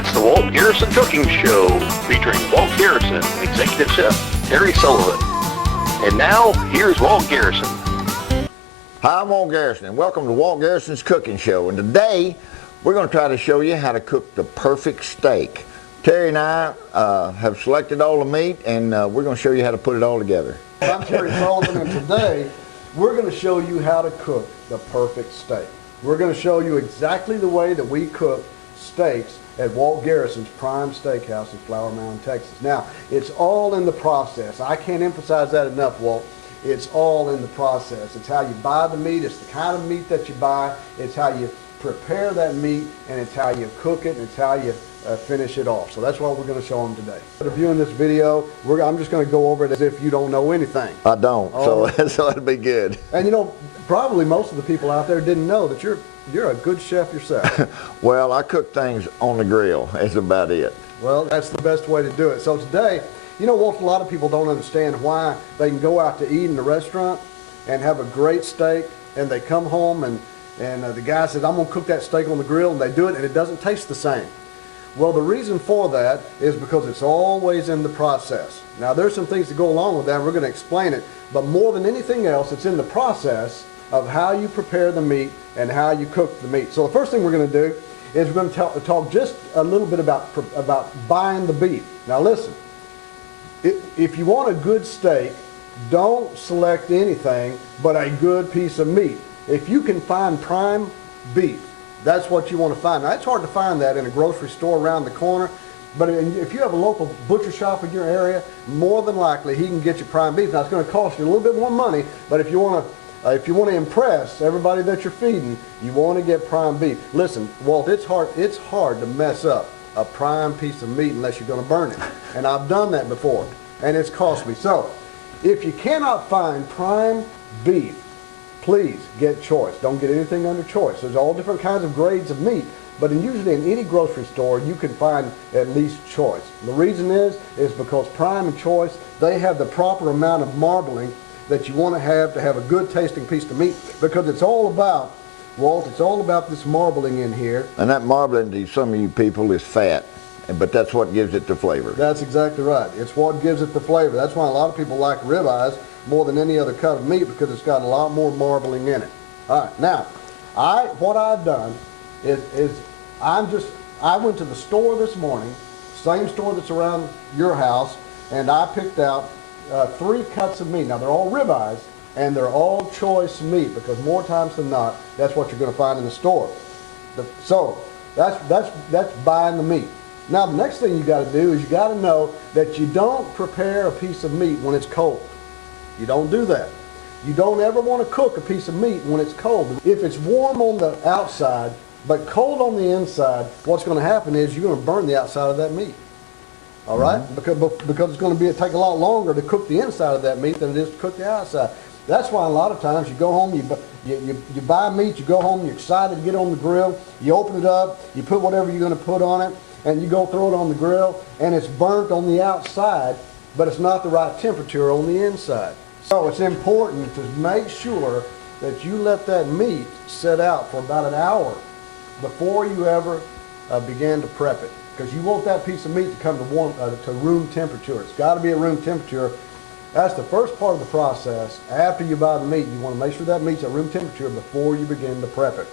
It's the Walt Garrison Cooking Show, featuring Walt Garrison, Executive Chef Terry Sullivan. And now, here's Walt Garrison. Hi, I'm Walt Garrison, and welcome to Walt Garrison's Cooking Show. And today, we're going to try to show you how to cook the perfect steak. Terry and I have selected all the meat, and we're going to show you how to put it all together. I'm Terry Sullivan, and today, we're going to show you how to cook the perfect steak. We're going to show you exactly the way that we cook steaks at Walt Garrison's Prime Steakhouse in Flower Mound, Texas. Now, it's all in the process. I can't emphasize that enough, Walt. It's all in the process. It's how you buy the meat. It's the kind of meat that you buy. It's how you prepare that meat, and it's how you cook it, and it's how you finish it off. So that's what we're going to show them today. Viewing this video, I'm just going to go over it as if you don't know anything. I don't, so it'll be good. And you know, probably most of the people out there didn't know that you're a good chef yourself. Well, I cook things on the grill. That's about it. Well, that's the best way to do it. So today, you know what, a lot of people don't understand why they can go out to eat in a restaurant and have a great steak, and they come home and the guy says, I'm going to cook that steak on the grill, and they do it, and it doesn't taste the same. Well, the reason for that is because it's always in the process. Now, there's some things that go along with that. We're going to explain it. But more than anything else, it's in the process of how you prepare the meat and how you cook the meat. So the first thing we're going to do is we're going to talk just a little bit about buying the beef. Now, listen. If you want a good steak, don't select anything but a good piece of meat. If you can find prime beef, that's what you want to find. Now, it's hard to find that in a grocery store around the corner, but if you have a local butcher shop in your area, more than likely he can get you prime beef. Now, it's going to cost you a little bit more money, but if you want to impress everybody that you're feeding, you want to get prime beef. Listen, Walt, it's hard to mess up a prime piece of meat unless you're going to burn it. And I've done that before, and it's cost me. So, if you cannot find prime beef, please get choice. Don't get anything under choice. There's all different kinds of grades of meat, but usually in any grocery store, you can find at least choice. The reason is because prime and choice, they have the proper amount of marbling that you want to have a good tasting piece of meat, because it's all about, Walt, it's all about this marbling in here. And that marbling to some of you people is fat, but that's what gives it the flavor. That's exactly right. It's what gives it the flavor. That's why a lot of people like ribeyes more than any other cut of meat, because it's got a lot more marbling in it. All right, now, what I've done is I went to the store this morning, same store that's around your house, and I picked out 3 cuts of meat. Now, they're all ribeyes, and they're all choice meat, because more times than not, that's what you're going to find in the store. So that's buying the meat. Now, the next thing you got to do is you got to know that you don't prepare a piece of meat when it's cold. You don't do that. You don't ever want to cook a piece of meat when it's cold. If it's warm on the outside but cold on the inside, what's going to happen is you're going to burn the outside of that meat. All right? Mm-hmm. Because it's going to take a lot longer to cook the inside of that meat than it is to cook the outside. That's why a lot of times you go home, you buy meat, you go home, you're excited to get on the grill, you open it up, you put whatever you're going to put on it, and you go throw it on the grill, and it's burnt on the outside, but it's not the right temperature on the inside. So it's important to make sure that you let that meat set out for about an hour before you ever begin to prep it, because you want that piece of meat to come to room temperature. It's got to be at room temperature. That's the first part of the process. After you buy the meat, you want to make sure that meat's at room temperature before you begin to prep it.